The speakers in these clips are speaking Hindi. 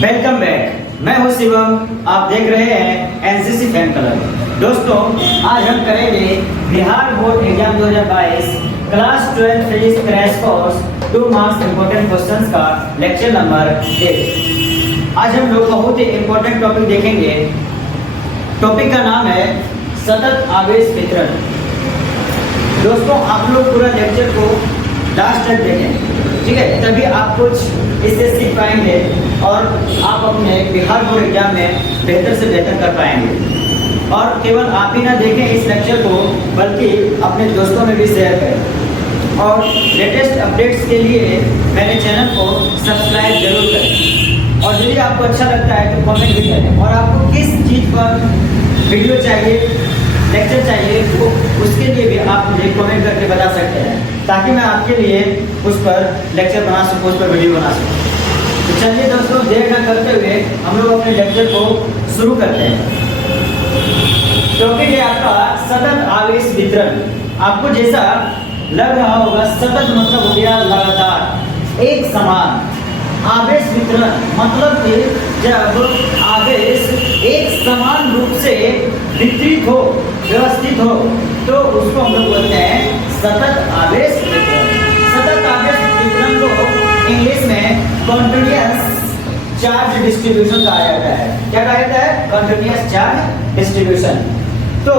Welcome back. मैं हूं शिवम, आप देख रहे हैं एनसीसी फैन क्लब। दोस्तों, आज हम करेंगे Bihar board exam 2022 class 12 physics crash course 2 marks important questions का लेक्चर नंबर 8। आज हम लोग बहुत ही इंपॉर्टेंट टॉपिक देखेंगे। टॉपिक का नाम है सतत आवेश वितरण। दोस्तों, आप लोग पूरा लेक्चर को लास्ट तक देखें, ठीक है? तभी आप कुछ इससे सीख पाएंगे और आप अपने बिहार बोर्ड एग्जाम में बेहतर से बेहतर कर पाएंगे। और केवल आप ही ना देखें इस लेक्चर को, बल्कि अपने दोस्तों में भी शेयर करें। और लेटेस्ट अपडेट्स के लिए मेरे चैनल को सब्सक्राइब जरूर करें। और यदि आपको अच्छा लगता है तो कमेंट भी करें। और आपको किस चीज़ पर वीडियो चाहिए, लेक्चर चाहिए, तो उसके लिए भी आप मुझे कमेंट करके बता सकते हैं, ताकि मैं आपके लिए उस पर लेक्चर बना सकूँ, उस पर वीडियो बना सकूँ। तो चलिए दोस्तों, देर न करते हुए हम लोग अपने लेक्चर को शुरू करते हैं। टॉपिक है आपका सतत आवेश वितरण। आपको जैसा लग रहा होगा, सतत मतलब हो गया लगातार, एक समान। आवेश वितरण मतलब कि जब आवेश एक समान रूप से वितरित हो, व्यवस्थित हो, तो उसको हम लोग बोलते हैं सतत आवेश वितरण। सतत आवेश वितरण को इंग्लिश में कॉन्टिन्यूअस चार्ज डिस्ट्रीब्यूशन कहा जाता है। क्या कहा जाता है? Continuous charge distribution. तो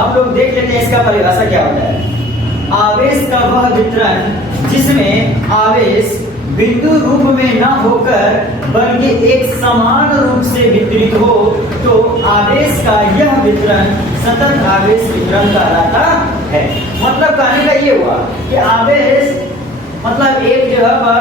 हम लोग देख लेते हैं इसका परिभाषा क्या होता है। आवेश का वह वितरण जिसमें आवेश बिंदु रूप में न होकर बल्कि एक समान रूप से वितरित हो, तो आवेश का यह वितरण सतत आवेश वितरण कहलाता है। मतलब कहने का ये हुआ कि आवेश मतलब एक जगह पर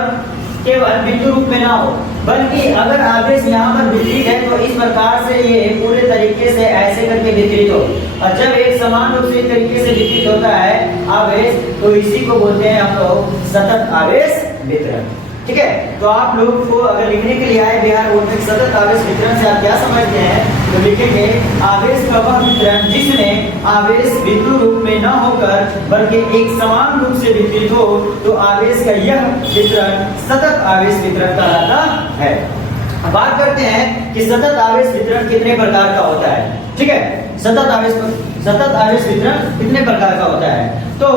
केवल बिंदु रूप में ना हो, बल्कि अगर आवेश यहाँ पर वितरित है तो इस प्रकार से ये पूरे तरीके से ऐसे करके वितरित हो। और जब एक समान रूप से तरीके से वितरित होता है आवेश, तो इसी को बोलते हैं हम लोग सतत आवेश वितरण। ठीक है? तो आप लोगों को अगर लिखने के लिए आए बिहार बोर्ड में सतत आवेश वितरण से आप क्या समझते हैं, तो लिखेंगे आवेश का वह वितरण जिसमें आवेश बिंदु रूप में न होकर बल्कि एक समान रूप से वितरित हो, तो आवेश का यह वितरण सतत आवेश वितरण कहलाता है। अब बात करते हैं कि सतत आवेश वितरण कितने प्रकार का होता है। ठीक है? सतत आवेश वितरण कितने प्रकार का होता है? तो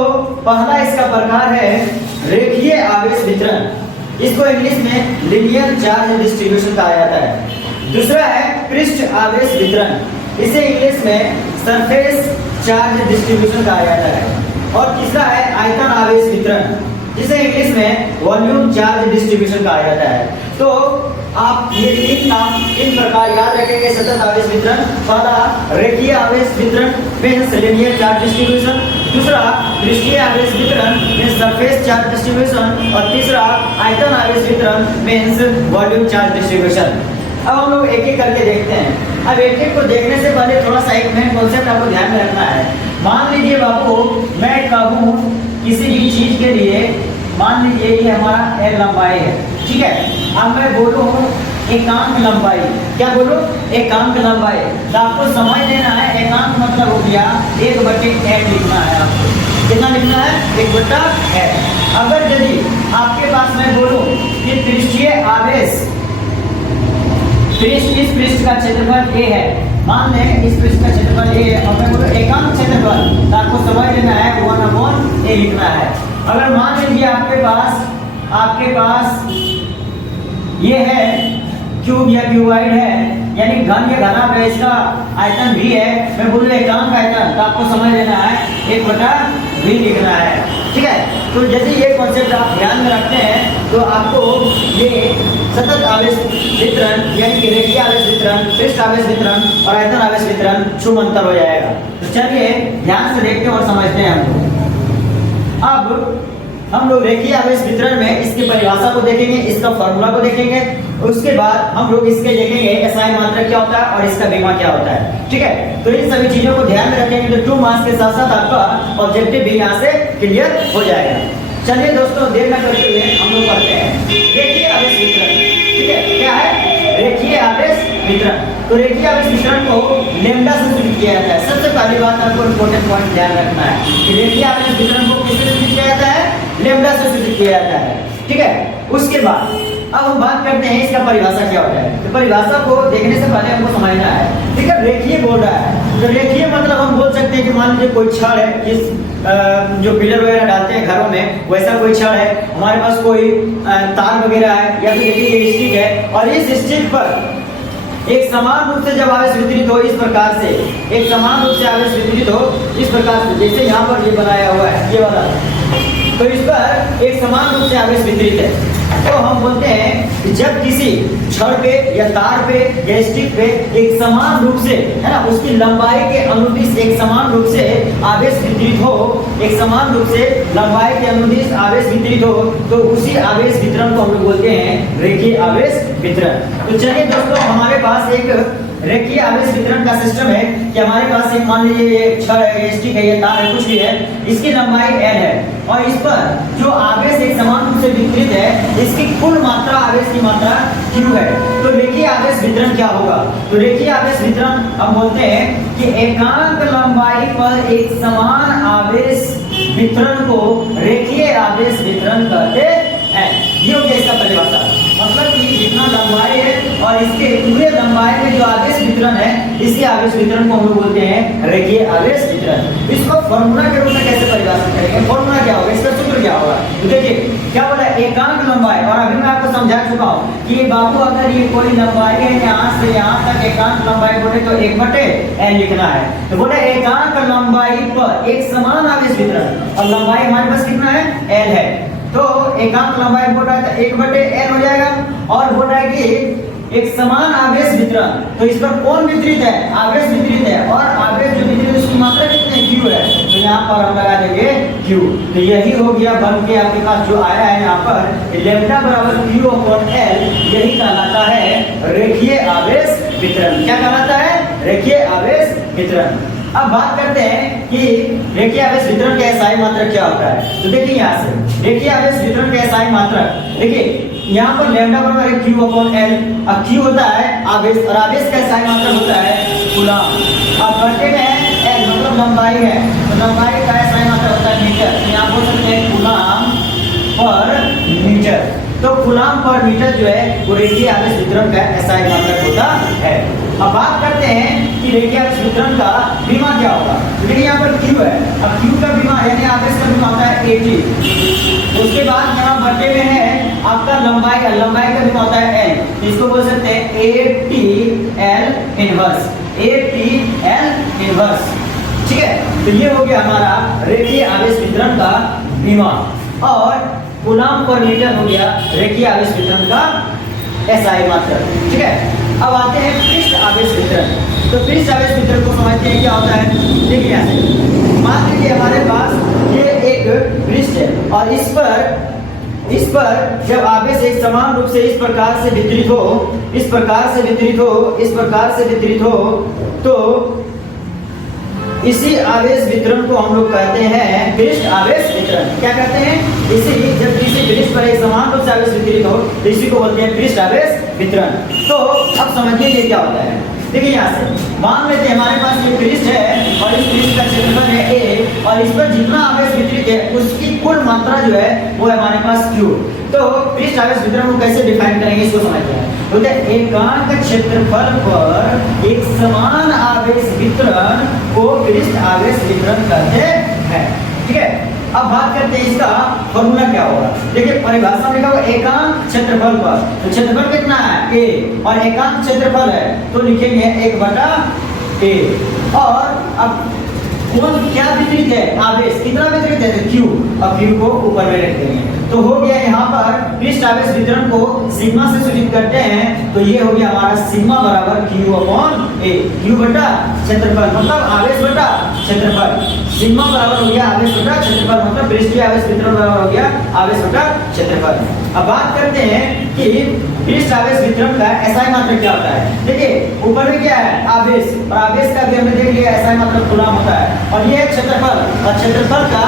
पहला इसका प्रकार है रेखीय आवेश वितरण। इसको इंग्लिश में लीनियर चार्ज डिस्ट्रीब्यूशन कहा जाता है। दूसरा है पृष्ठ आवेश वितरण। इसे इंग्लिश में सरफेस चार्ज डिस्ट्रीब्यूशन कहा जाता है। और तीसरा है आयतन आवेश वितरण, जिसे इंग्लिश में वॉल्यूम चार्ज डिस्ट्रीब्यूशन कहा जाता है। तो आप ये तीन प्रकार याद रखेंगे सतत आवेश वितरण। पहला रेखीय आवेश वितरण मींस लीनियर चार्ज डिस्ट्रीब्यूशन, दूसरा पृष्ठीय आवेश वितरण मींस सरफेस चार्ज डिस्ट्रीब्यूशन, और तीसरा आयतन आवेश वितरण मींस वॉल्यूम चार्ज डिस्ट्रीब्यूशन। अब हम लोग एक एक करके देखते हैं। अब एक एक को देखने से पहले थोड़ा सा एक मेन कॉन्सेप्ट आपको ध्यान में रखना है। मान लीजिए बाबू, मैं कहूँ किसी भी चीज के लिए, मान लीजिए ये हमारा एल लंबाई है, ठीक है? अब मैं बोलूँ एकांक लंबाई, क्या बोलूँ? एकांक लंबाई। तो आपको समझ लेना है, एकांक मतलब हो गया 1/8 लिखना है आपको। कितना लिखना है? 1/8। अगर यदि आपके पास मैं बोलूँ कि पृष्ठीय आवेश, इस पृष्ठ का क्षेत्रफल ए है, मान लें इस पृष्ठ का क्षेत्रफल ए है, और मैं बोलूँ एकांक क्षेत्रफल, तो आपको समझ लेना है 1/a लिखना है। अगर मान लीजिए आपके पास ये है क्यूब या क्यूबाइड है, यानी घन या घनाभ है, इसका आयतन भी है, मैं बोलूँ एकांक आयतन, तो आपको समझ लेना है 1/v लिखना है। ठीक है? तो यदि ये कॉन्सेप्ट आप ध्यान में रखते हैं, तो आपको ये सतत आवेश वितरण यानी कि रेखीय आवेश वितरण, पृष्ठ आवेश वितरण और आयतन आवेश वितरण छूमंतर हो जाएगा। तो चलिए ध्यान से देखते हैं और समझते हैं हम लोग। अब हम लोग रेखीय आवेश वितरण में इसकी परिभाषा को देखेंगे, इसका फॉर्मूला को देखेंगे, उसके बाद हम लोग इसके देखेंगे एसआई मात्रक क्या होता है और इसका बीमा क्या होता है। ठीक है? तो इन सभी चीजों को ध्यान में रखेंगे तो 2 मार्क्स के साथ साथ आपका ऑब्जेक्टिव भी यहाँ से क्लियर हो जाएगा। चलिए दोस्तों, देर न करते हुए हम लोग पढ़ते हैं रेखीय आवेश वितरण। ठीक है? क्या है? रेखीय आवेश वितरण। तो रेखीय आवेश वितरण को लैम्डा से सूचित किया जाता है। सबसे पहली बात आपको इंपॉर्टेंट पॉइंट ध्यान रखना है कि रेखीय आवेश वितरण को किससे सूचित किया जाता है? लैम्डा से सूचित किया जाता है। ठीक है? उसके बाद अब हम बात करते हैं इसका परिभाषा क्या होता है। तो परिभाषा को देखने से पहले हमको समझना है, ठीक है। रेखीय बोल रहा है, तो रेखीय मतलब हम बोल सकते हैं कि मान लीजिए कोई छड़ है, इस जो पिलर वगैरह डालते हैं घरों में, वैसा कोई छड़ है, हमारे पास कोई तार वगैरह है, या फिर देखिए ये स्टिक है, और इस स्टिक पर एक समान रूप से जब आवेश वितरित हो इस प्रकार से, एक समान रूप से आवेश वितरित हो इस प्रकार से, जैसे यहाँ पर ये बनाया हुआ है ये वाला, तो इस पर एक समान रूप से आवेश वितरित है। तो हम बोलते हैं कि जब किसी छड़ पे या तार पे या स्टिक पे एक समान रूप से, है ना, उसकी लंबाई के अनुदिश एक समान रूप से आवेश वितरित हो, एक समान रूप से लंबाई के अनुदिश आवेश वितरित हो, तो उसी आवेश वितरण को हम लोग बोलते हैं रेखीय आवेश वितरण। तो चलिए दोस्तों, हमारे पास एक रेखीय आवेश वितरण का सिस्टम है कि हमारे पास एक मान लीजिए ये छड़ है, स्टिक है, ये तार है, कुछ भी है, इसकी लंबाई L है, और इस पर जो आवेश एक समान रूप से वितरित है, इसकी कुल मात्रा, आवेश की मात्रा Q है। तो रेखीय आवेश वितरण क्या होगा? तो रेखीय आवेश वितरण हम बोलते हैं कि एकांक लंबाई पर एक समान आवेश वितरण को रेखीय आवेश वितरण कहते हैं। ये हो गया इसका परिभाषा, मतलब कि जितना लंबाई है और इसके पूरे लंबाई में जो आवेश वितरण है, इसी आवेश वितरण को हम लोग बोलते हैं रेखीय आवेश वितरण। इसको फॉर्मूला के रूप में कैसे परिभाषित करेंगे? फॉर्मूला क्या होगा, इसका सूत्र क्या होगा? तो देखिए क्या बोला, एकांक लंबाई, और अभी मैं आपको समझा चुका हूँ कि बाबू अगर ये कोई लंबाई है यहाँ से यहाँ तक, एकांक लंबाई बोले तो 1/L लिखना है। तो बोले एकांक लंबाई पर एक समान आवेश वितरण, और लंबाई हमारे पास कितना है? L है। तो एकांक लंबाई बोल रहा है 1/L हो जाएगा, और बोल रहा है कि एक समान आवेश वितरण, तो इस पर कौन वितरित है? आवेश वितरित है, और आवेश जो वितरित है उसकी मात्रा कितनी है? Q है। तो यहाँ पर हम लगा देंगे Q। तो यही हो गया बन के आपके पास जो आया है यहाँ पर लैम्ब्डा बराबर Q/L, यही कहलाता है रेखीय आवेश वितरण। क्या कहलाता है? रेखीय आवेश वितरण। अब बात करते हैं कि रेखीय आवेश वितरण का एसआई मात्रक क्या होता है। तो देखिए यहाँ से रेखीय आवेश वितरण का एसआई मात्रक, देखिए यहाँ पर लैम्ब्डा बराबर है Q/L, अब Q होता है आवेश, और आवेश का एसआई मात्रक होता है कूलम। अब बटे में है L, मतलब लंबाई है, तो लंबाई का एसआई मात्रक होता है मीटर। तो यहाँ बोल सकते हैं कूलम पर मीटर। तो कूलम पर मीटर जो है वो रेखीय आवेश वितरण का एसआई मात्रक होता है। अब बात करते हैं कि रेखीय आवेश वितरण का बीमा क्या होगा। देखिए यहाँ पर Q है, अब Q का बीमा यानी आवेश का बीमा होता है AT। उसके बाद यहाँ बटे में है आपका लंबाई का, लंबाई का बीमा होता है L, इसको बोल सकते हैं ATL इनवर्स, ATL इनवर्स। ठीक है, तो ये हो गया हमारा रेखीय आवेश वितरण का बीमा, और कूलम पर मीटर हो गया रेखीय आवेश वितरण का एसआई मात्रक। ठीक है, अब आते हैं पृष्ठ आवेश वितरण। तो पृष्ठ आवेश वितरण को समझते हैं क्या होता है। देखिए यहाँ से मान लीजिए हमारे पास ये एक पृष्ठ है, और इस पर जब आवेश एक समान रूप से इस प्रकार से वितरित हो, इस प्रकार से वितरित हो, इस प्रकार से वितरित हो, तो इसी आवेश वितरण को हम लोग कहते हैं पृष्ठ आवेश वितरण। क्या कहते हैं? इसी जब किसी पृष्ठ पर एक समान रूप से आवेश वितरित हो तो इसी को बोलते हैं पृष्ठ आवेश वितरण। तो अब समझिए ये क्या होता है। देखिए यहाँ से मान लेते हैं हमारे पास ये पृष्ठ है, और इस पृष्ठ का क्षेत्रफल है A, और इस पर जितना आवेश वितरित है उसकी कुल मात्रा जो है वो है हमारे पास Q। तो पृष्ठ आवेश वितरण को कैसे डिफाइन करेंगे इसको समझते हैं। बोलते हैं एकांक क्षेत्रफल पर एक समान आवेश वितरण को पृष्ठ आवेश वितरण कहते हैं। ठीक है, अब बात करते हैं इसका फॉर्मूला क्या होगा। देखिए परिभाषा में लिखा हुआ एकांक क्षेत्रफल पर, तो क्षेत्रफल कितना है? A, और एकांक क्षेत्रफल है तो लिखेंगे 1/A। और अब कौन क्या वितरित है? आवेश कितना वितरित है? तो Q, और Q को ऊपर में रख देंगे। तो हो गया यहाँ पर पृष्ठ आवेश वितरण को सिग्मा से सूचित करते हैं, तो ये हो गया हमारा सिग्मा बराबर Q/A। Q बटा क्षेत्रफल मतलब आवेश बटा क्षेत्रफल, सिग्मा बराबर हो गया आवेश बटा क्षेत्रफल, मतलब पृष्ठीय आवेश वितरण बराबर हो गया आवेश बटा क्षेत्रफल। अब बात करते हैं कि पृष्ठ आवेश वितरण का एसआई मात्रक क्या होता है। देखिए ऊपर में क्या है? आवेश, और आवेश का भी हमने देख लिया एसआई मात्रक कूलम होता है, और ये है क्षेत्रफल, और क्षेत्रफल का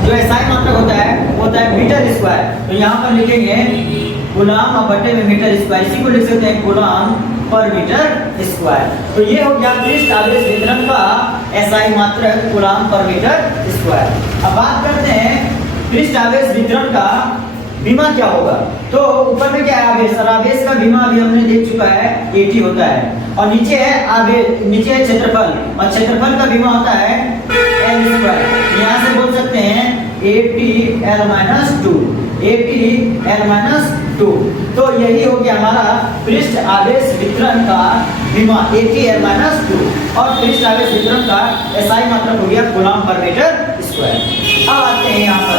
जो एसआई मात्रक होता है वो होता है मीटर स्क्वायर। तो यहाँ पर लिखेंगे कूलम और बटे में मीटर स्क्वायर, इसी को लिख सकते हैं कूलम पर मीटर स्क्वायर। तो ये हो गया पृष्ठ आवेश वितरण का एसआई मात्रक कूलम पर मीटर स्क्वायर। अब बात करते हैं पृष्ठ आवेश वितरण का बीमा क्या होगा? तो ऊपर में क्या है आवेश, और आवेश का बीमा अभी हमने देख चुका है 80 होता है, और नीचे है आवेश, नीचे है क्षेत्रफल, और क्षेत्रफल का बीमा होता है L स्क्वायर। यहाँ से बोल सकते हैं 80L-2, 80L-2। तो यही हो गया हमारा पृष्ठ आवेश वितरण का बीमा 80L-2, और पृष्ठ आवेश वितरण का SI मात्रक हो गया कूलम्ब पर मीटर स्क्वायर। अब आते हैं यहाँ पर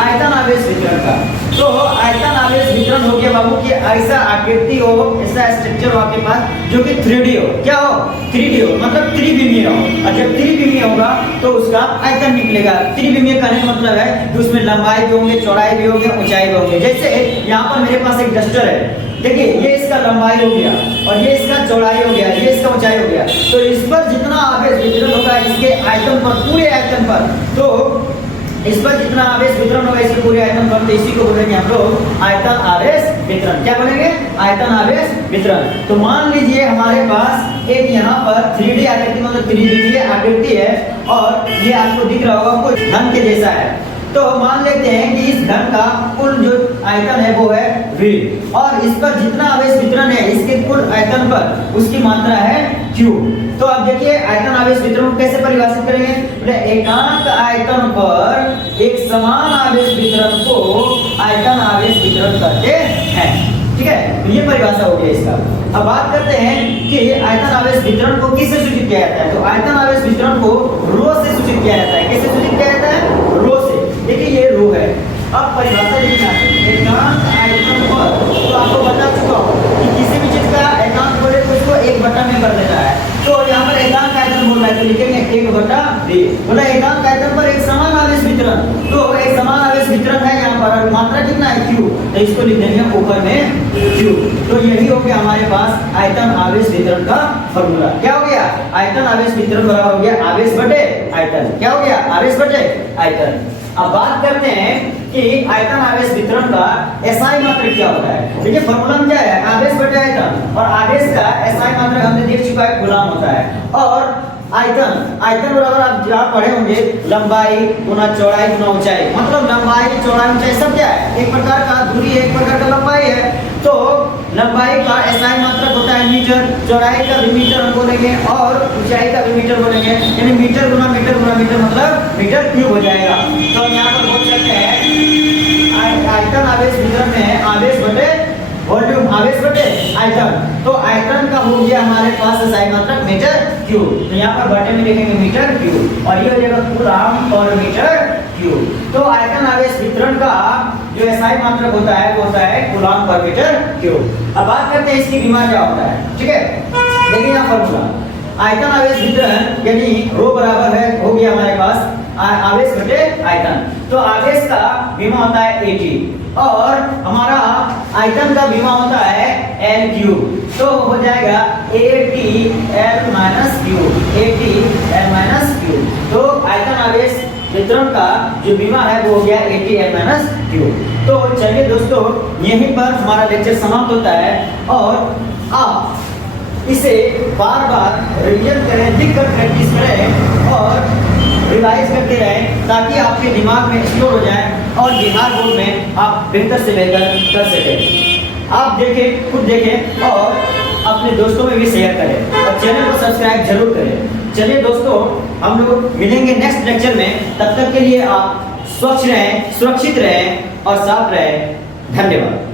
आयतन आवेश वितरण का। तो आयतन आवेश वितरण हो गया बाबू कि ऐसा आकृति हो, ऐसा स्ट्रक्चर हो आपके पास जो कि 3D हो। क्या हो? 3D हो, मतलब त्रिविमीय हो। और जब त्रिविमीय होगा तो उसका आयतन निकलेगा। त्रिविमीय कहने का मतलब है कि उसमें लंबाई भी होंगे, चौड़ाई भी होंगे, ऊंचाई भी होंगे। जैसे यहाँ पर मेरे पास एक डस्टर है, देखिए ये इसका लंबाई हो गया, और ये इसका चौड़ाई हो गया, ये इसका ऊंचाई हो गया। तो इस पर जितना आवेश वितरण होगा इसके आयतन पर, पूरे आयतन पर, तो इस पर जितना आवेश वितरण होगा इसके पूरे आयतन पर, तो इसी को बोलेंगे हम लोग आयतन आवेश वितरण। क्या बोलेंगे? आयतन आवेश वितरण। तो मान लीजिए हमारे पास एक यहाँ पर 3D आकृति, मतलब त्रिविमीय आकृति है, और ये आपको दिख रहा होगा कुछ घन के जैसा है। तो मान लेते हैं कि इस घन का कुल जो आयतन है वो है V, और इस पर जितना आवेश वितरण है इसके कुल आयतन पर उसकी मात्रा है Q। तो अब देखिए आयतन आवेश वितरण को कैसे परिभाषित करेंगे? बोले एकांक आयतन पर एक समान आवेश वितरण को आयतन आवेश वितरण कहते हैं। ठीक है, तो ये परिभाषा हो गया इसका। अब बात करते हैं कि आयतन आवेश वितरण को किससे सूचित किया जाता है? तो आयतन आवेश वितरण को रो से सूचित किया जाता है। कैसे सूचित किया जाता है? रो से। देखिए ये रो है। अब परिभाषा लिखना एकांक आयतन पर, तो आपको बता चुका हूं कि किसी भी चीज का एकांक बोले तो उसको 1/, में कर देना है। तो यहाँ पर एकांक आयतन बोल रहा है तो लिखेंगे 1/d। बोला एकांक आयतन पर एक समान आवेश वितरण, तो एक समान आवेश वितरण है यहाँ पर, मात्रा कितना है? Q। तो इसको लिख देंगे ऊपर में Q। तो यही हो गया हमारे पास आयतन आवेश वितरण का फॉर्मूला। क्या हो गया? आयतन आवेश वितरण बराबर हो गया आवेश बटे आयतन। क्या हो गया? आवेश बटे आयतन। अब बात करते हैं कि आयतन आवेश वितरण का SI मात्रक क्या होता है। देखिए फॉर्मूला में क्या है? आवेश बटे आयतन, और आवेश का SI मात्रक हमने देख चुका है कूलम्ब होता है, और आयतन बराबर आप जहाँ पढ़े होंगे लंबाई गुना चौड़ाई गुना ऊंचाई, मतलब लंबाई चौड़ाई ऊंचाई सब क्या है? एक प्रकार का दूरी है, एक प्रकार का लंबाई है। तो लंबाई का SI मात्रक होता है मीटर, चौड़ाई का भी मीटर हम बोलेंगे, और ऊंचाई का भी मीटर बोलेंगे, यानी मीटर गुना मीटर गुना मीटर मतलब मीटर क्यूब हो जाएगा। तो यहाँ पर बोल सकते हैं आयतन आवेश वितरण में आवेश बटे वॉल्यूम, आवेश बटे आयतन। तो आयतन का हो गया हमारे पास SI मात्रक मीटर क्यूब, तो यहाँ पर बटे में लिखेंगे मीटर क्यूब, और ये हो जाएगा कूलम्ब पर मीटर क्यूब। तो आयतन आवेश वितरण का जो SI मात्रक होता है वो होता है कूलम्ब पर मीटर क्यूब। अब बात करते हैं इसकी बीमा क्या होता है। ठीक है, देखिए यहाँ फॉर्मूला आयतन आवेश वितरण यानी रो बराबर है हो गया हमारे पास आवेश बटे आयतन। तो आवेश का बीमा होता है 80, और हमारा आयतन का बीमा होता है L3। तो हो जाएगा 80L-3, 80L-3। तो आयतन आवेश वितरण का जो बीमा है वो हो गया 80L-3। तो चलिए दोस्तों, यहीं पर हमारा लेक्चर समाप्त होता है, और आप इसे बार बार रिवीजन करें, लिख कर प्रैक्टिस करें और रिवाइज करते रहें, ताकि आपके दिमाग में स्टोर हो जाए और बिहार बोर्ड में आप बेहतर से बेहतर कर सकें। आप देखें, खुद देखें, और अपने दोस्तों में भी शेयर करें, और चैनल को सब्सक्राइब जरूर करें। चलिए दोस्तों, हम लोग मिलेंगे नेक्स्ट लेक्चर में। तब तक के लिए आप स्वच्छ रहें, सुरक्षित रहें और साफ रहें। धन्यवाद।